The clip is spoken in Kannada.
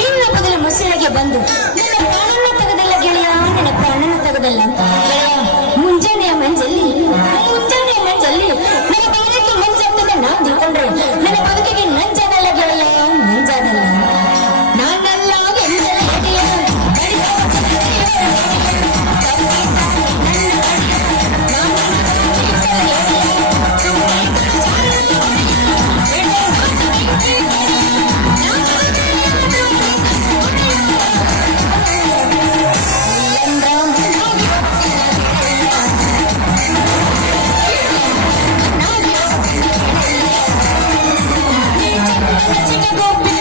ನೀನು ಲೋಕದಲ್ಲಿ ಮೊಸಳೆಗೆ ಬಂದು ನಿನ್ನ ಪ್ರಾಣನ ತೆಗೆದಿಲ್ಲ ಗೆಳೆಯ ನಿನ್ನ ಪ್ರಾಣನ ತೆಗೆದಿಲ್ಲ. ಅಂತ Fica golpe